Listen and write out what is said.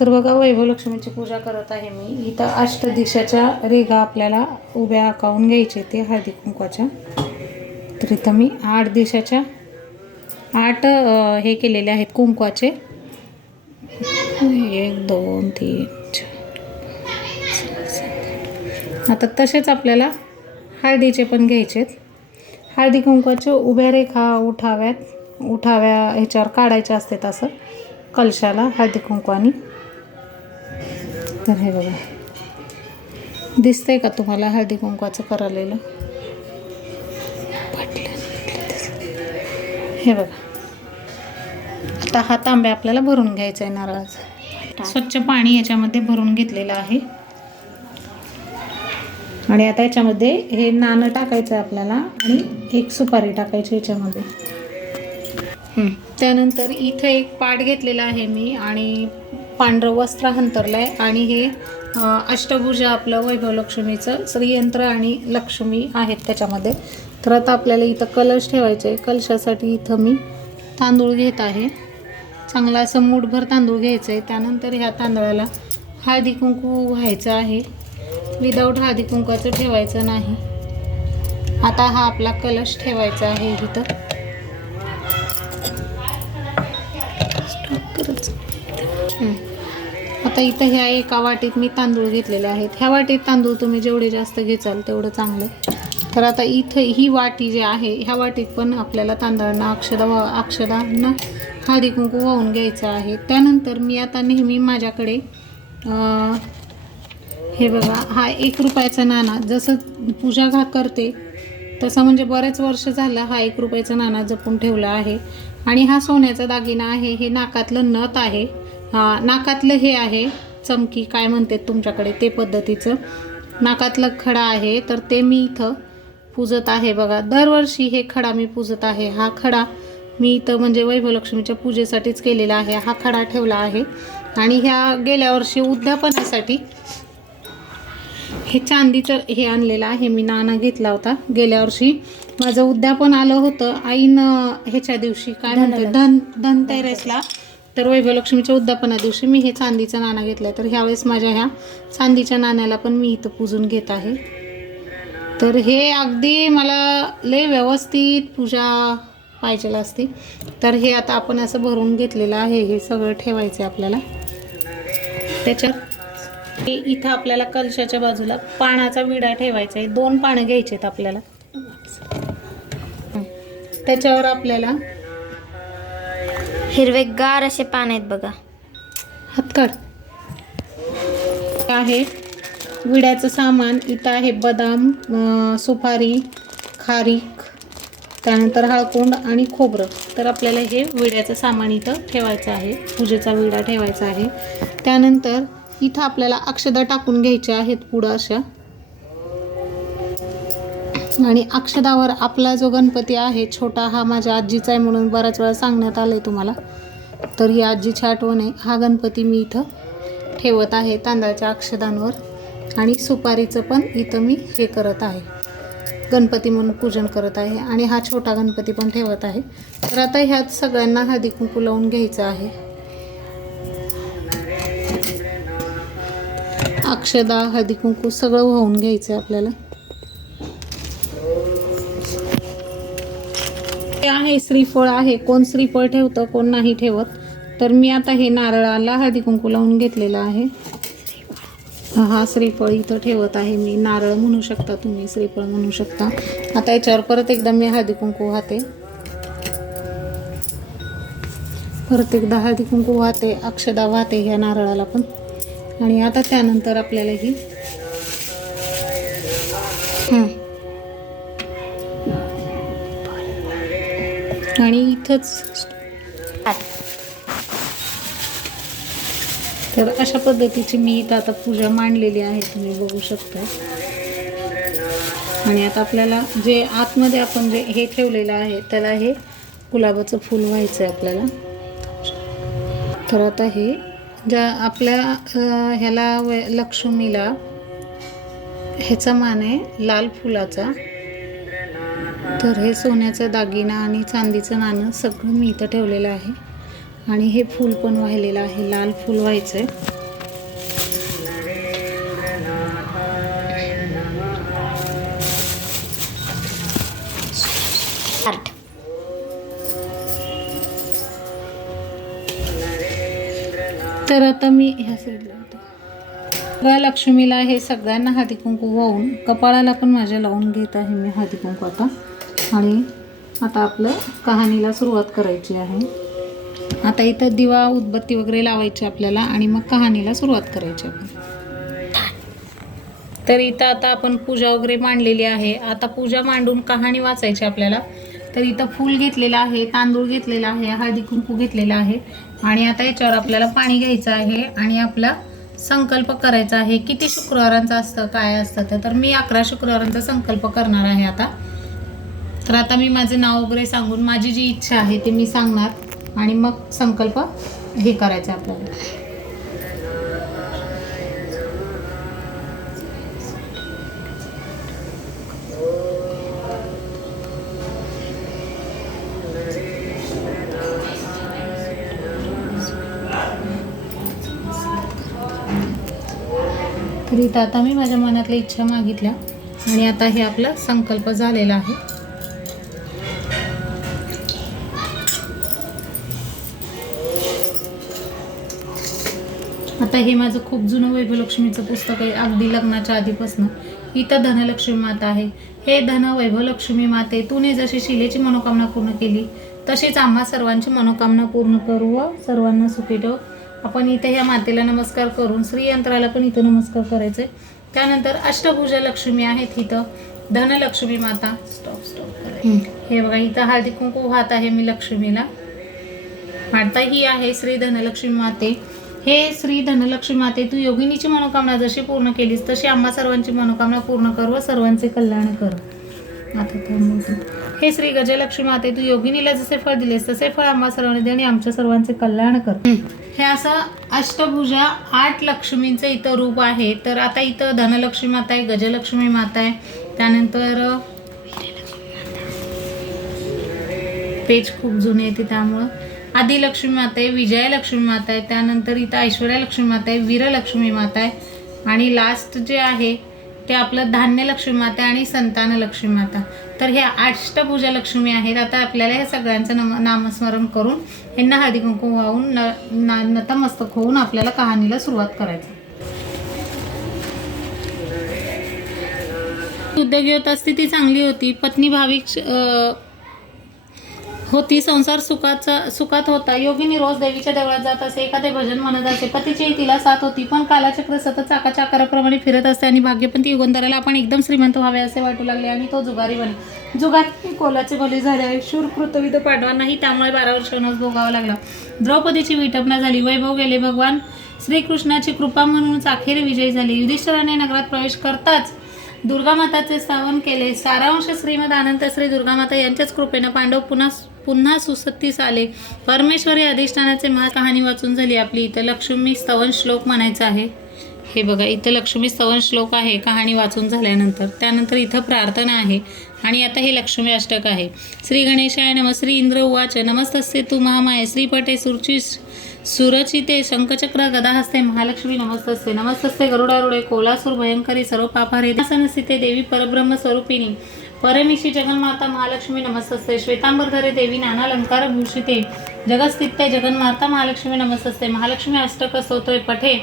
तर बघा वैभवलक्ष्मीची पूजा करत आहे मी. इथं अष्टदिशाच्या रेगा आपल्याला उभ्या आकावून घ्यायचे ते हळदी कुंकवाच्या. तर इथं मी आठ दिशाच्या आठ हे केलेले आहेत कुंकवाचे. एक दोन तीन चार आता तसेच आपल्याला हळदीचे पण घ्यायचेत. हळदी कुंकवाच्या उभ्या रेखा उठाव्यात उठाव्या ह्याच्यावर काढायच्या असतात असं कलशाला हळदी कुंकवानी. तर हे बघा. दिसतंय का तुम्हाला हळदी कुंकवाचं करालेलं? हे बघा. आता हा तांब्या आपल्याला भरून घ्यायचा आहे नारळाचा. स्वच्छ पाणी याच्यामध्ये भरून घेतलेलं आहे. आणि आता याच्यामध्ये हे नाणं टाकायचं आहे आपल्याला आणि एक सुपारी टाकायची याच्यामध्ये. त्यानंतर इथं एक पाट घेतलेला आहे मी आणि पांढरं वस्त्र हंतरलं आहे आणि हे अष्टभुजा आपलं वैभवलक्ष्मीचं श्रीयंत्र आणि लक्ष्मी आहेत त्याच्यामध्ये. तर आता आपल्याला इथं कलश ठेवायचं आहे कलशासाठी इथं मी तांदूळ घेत आहे. चांगला असं मूठभर तांदूळ घ्यायचं आहे त्यानंतर ह्या तांदळाला हळदी कुंकू व्हायचं आहे. विदाऊट हळदी कुंकवाचं ठेवायचं नाही. आता हा आपला कलश ठेवायचा आहे इथं. हं. आता इथं ह्या एका वाटीत मी तांदूळ घेतलेले आहेत. ह्या वाटीत तांदूळ तुम्ही जेवढे जास्त घेचाल तेवढं चांगलं तर आता इथं ही वाटी जी आहे ह्या वाटीत पण आपल्याला तांदळांना अक्षदा वा अक्षदांना हळदी कुंकू वाहून घ्यायचं आहे. त्यानंतर मी आता नेहमी माझ्याकडे हे बघा हा एक रुपयाचा नाणा जसं पूजा घा करते तसं म्हणजे बरेच वर्ष झालं हा एक रुपयाचा नाणा जपून ठेवला आहे. आणि हा सोन्याचा दागिना आहे हे नाकातलं नथ आहे. नाकातलं हे आहे चमकी काय म्हणते तुमच्याकडे ते पद्धतीचं. नाकातलं खडा आहे तर ते मी इथं पूजत आहे बघा. दरवर्षी हे खडा मी पूजत आहे. हा खडा मी इथं म्हणजे वैभवलक्ष्मीच्या पूजेसाठीच केलेला आहे. हा खडा ठेवला आहे. आणि ह्या गेल्या वर्षी उद्यापनासाठी हे चांदीचं हे आणलेलं आहे. मी नाणं घेतला होता गेल्या वर्षी. माझं उद्यापन आलं होतं. आईनं ह्याच्या दिवशी काय म्हणते? धन धनतेरसला तर वैभवलक्ष्मीच्या उद्यापना दिवशी मी हे चांदीचं नाणं घेतलं तर ह्यावेळेस माझ्या ह्या चांदीच्या नाण्याला पण मी इथं पूजून घेत आहे. तर हे अगदी मला लय व्यवस्थित पूजा पाहिजे असते. तर हे आता आपण असं भरून घेतलेलं आहे. हे सगळं ठेवायचं आहे आपल्याला. त्याच्यात हे इथं आपल्याला कलशाच्या बाजूला पानाचा विडा ठेवायचा आहे दोन पानं घ्यायचे आहेत आपल्याला. त्याच्यावर आपल्याला हिरवेगार असे पान आहेत बघा. हातकाड. आहे. विड्याचं सामान इथं आहे बदाम सुपारी खारीक त्यानंतर हळकुंड आणि खोबरं. तर आपल्याला हे विड्याचं सामान इथं ठेवायचं आहे. पूजेचा विडा ठेवायचा आहे. त्यानंतर इथं आपल्याला अक्षदा टाकून घ्यायच्या आहेत पुढं अशा. आणि अक्षदावर आपला जो गणपती आहे छोटा हा माझ्या आजीचा आहे म्हणून बऱ्याच वेळा सांगण्यात आलं आहे तुम्हाला. तर ही आजीची आठवण आहे. हा गणपती मी इथं ठेवत आहे तांदळाच्या अक्षदांवर आणि सुपारीचं पण इथं मी हे करत आहे. गणपती म्हणून पूजन करत आहे आणि हा छोटा गणपती पण ठेवत आहे. तर आता ह्यात सगळ्यांना हळदी कुंकू लावून घ्यायचं आहे. अक्षदा हळदी कुंकू सगळं वाहून घ्यायचं आहे आपल्याला. हे आहे श्रीफळ आहे कोण श्रीफळ ठेवतं कोण नाही ठेवत तर मी आता हे नारळाला हळदी कुंकू लावून घेतलेलं आहे. हा श्रीफळ इथं ठेवत आहे मी. नारळ म्हणू शकता तुम्ही श्रीफळ म्हणू शकता. आता याच्यावर परत एकदा मी हळदी कुंकू वाहते. परत एकदा हळदी कुंकू वाहते अक्षदा वाहते ह्या नारळाला पण. आणि आता त्यानंतर आपल्याला ही हां. आणि इथंच. तर अशा पद्धतीची मी इथं आता पूजा मांडलेली आहे तुम्ही बघू शकता. आणि आता आपल्याला जे आतमध्ये आपण जे हे ठेवलेलं आहे त्याला हे गुलाबाचं फूल व्हायचं आहे आपल्याला. तर आता हे ज्या आपल्या ह्याला लक्ष्मीला ह्याचा मान आहे लाल फुलाचा. तर हे सोन्याचा दागिना आणि चांदीचं नाणं सगळं मी इथं ठेवलेलं आहे. आणि हे फूल पण वाहिलेलं आहे. लाल फूल व्हायचं आहे तर आता मी ह्या साईडला होते. लक्ष्मीला हे सगळ्यांना हळदी कुंकू वाहून कपाळाला पण माझ्या लावून घेत आहे मी हळदी कुंकू आता. आणि आता आपलं कहाणीला सुरुवात करायची आहे. आता इथं दिवा उदबत्ती वगैरे लावायची आपल्याला आणि मग कहाणीला सुरुवात करायची आपण. तर इथं आता आपण पूजा वगैरे मांडलेली आहे. आता पूजा मांडून कहाणी वाचायची आपल्याला. तर इथं फूल घेतलेलं आहे तांदूळ घेतलेला आहे हळदी कुंकू घेतलेला आहे आणि आता याच्यावर आपल्याला पाणी घ्यायचं आहे आणि आपला संकल्प करायचा आहे. किती शुक्रवारांचं असतं काय असतं तर मी अकरा शुक्रवारांचा संकल्प करणार आहे आता. तर आता मी माझं नाव वगैरे सांगून माझी जी इच्छा आहे ते मी सांगणार आणि मग संकल्प हे करायचं आपल्याला. तर इथं आता मी माझ्या मनातल्या इच्छा मागितल्या आणि आता हे आपला संकल्प झालेला आहे. आता हे माझं खूप जुनं वैभवलक्ष्मीचं पुस्तक आहे अगदी लग्नाच्या आधीपासून. इथं धनलक्ष्मी माता आहे. हे धन वैभवलक्ष्मी माते तूने जशी शिलेची मनोकामना पूर्ण केली तशीच आम्हा सर्वांची मनोकामना पूर्ण करू व सर्वांना सुखी ठेव. आपण इथे ह्या मातेला नमस्कार करून श्रीयंत्राला पण इथं नमस्कार करायचे त्यानंतर अष्टभुजा लक्ष्मी आहेत इथं. धनलक्ष्मी माता. स्टॉप स्टॉप हे बघा इथं हळदी कुंकू वाहत आहे मी लक्ष्मीला. माता ही आहे श्री धनलक्ष्मी माते. हे श्री धनलक्ष्मी माते तू योगिनीची मनोकामना जशी पूर्ण केलीस तशी आम्हा सर्वांची मनोकामना पूर्ण कर व सर्वांचे कल्याण कर. आता. हे श्री गजलक्ष्मी माते तू योगिनीला जसे फळ दिलेस तसे फळ आम्हा सर्वांनी दे आणि आमच्या सर्वांचे कल्याण कर. हे असं अष्टभुजा आठ लक्ष्मींचं इथं रूप आहे. तर आता इथं धनलक्ष्मी माता आहे गजलक्ष्मी माता आहे. त्यानंतर पेज खूप जुने आहे त्यामुळं. आदिलक्ष्मी माता आहे विजयालक्ष्मी माता आहे त्यानंतर इथं ऐश्वर्यालक्ष्मी माता आहे वीरलक्ष्मी माता आहे आणि लास्ट जे आहे ते आपलं धान्यलक्ष्मी माता आहे आणि संतानलक्ष्मी माता. तर हे अष्टभुजा लक्ष्मी आहेत. आता आपल्याला ह्या सगळ्यांचं नम नामस्मरण करून यांना हळदी कुंकू वाहून न ना नतमस्तक होऊन आपल्याला कहाणीला सुरुवात करायची. युद्ध घेत असते ती चांगली होती. पत्नी भाविक होती संसार सुखाचा सुखात होता. योगिनी रोज देवीच्या देवळात जात असे एखादे भजन म्हणत असे. पतीचीही तिला साथ होती पण कालाचक्र सतत चाकाच्या आकाराप्रमाणे फिरत असते आणि भाग्यपंती युगंधराला आपण एकदम श्रीमंत व्हावे असे वाटू लागले आणि तो जुगारी बने. जुगारी कोलाचे बली झाले आहे. शूर कृतविध पांडवांनाही त्यामुळे बारा वर्षांनाच भोगावा लागला. द्रौपदीची विटपना झाली. वैभव गेले. भगवान श्रीकृष्णाची कृपा म्हणूनच अखेर विजयी झाली. युधिष्ठराने नगरात प्रवेश करताच दुर्गामाताचे स्थावन केले. सारांश श्रीमद आनंद श्री दुर्गामाता यांच्याच कृपेनं पांडव पुन्हा पुन्हा सुसत्तीस आले. परमेश्वरी अधिष्ठानाचे महाकहाणी वाचून झाली. आपली इथं लक्ष्मी स्तवन श्लोक म्हणायचा आहे. हे बघा इथं लक्ष्मी स्तवन श्लोक आहे कहाणी वाचून झाल्यानंतर. त्यानंतर इथं प्रार्थना आहे आणि आता हे लक्ष्मी अष्टक आहे. श्री गणेशाय नम श्री इंद्र उवाच. नमस्तस्ते तू महामाय. श्रीपटे सुरची सुरचिते शंखचक्र गदाहस्ते महालक्ष्मी नमस्तस्ते. नमस्तस्ते गरुडारुडे कोलासूर भयंकरी सर्व पापारे दासनस्थिते देवी परब्रह्म स्वरूपिणी. परमेशी जगन्माता महालक्ष्मी नमस्तस्ते. श्वेतांबरधरे देवी नानालंकार भूषिते. जगस्थिते जगन्माता महालक्ष्मी नमस्तस्ते. महालक्ष्मी अष्टक स्तोत्रे पठे.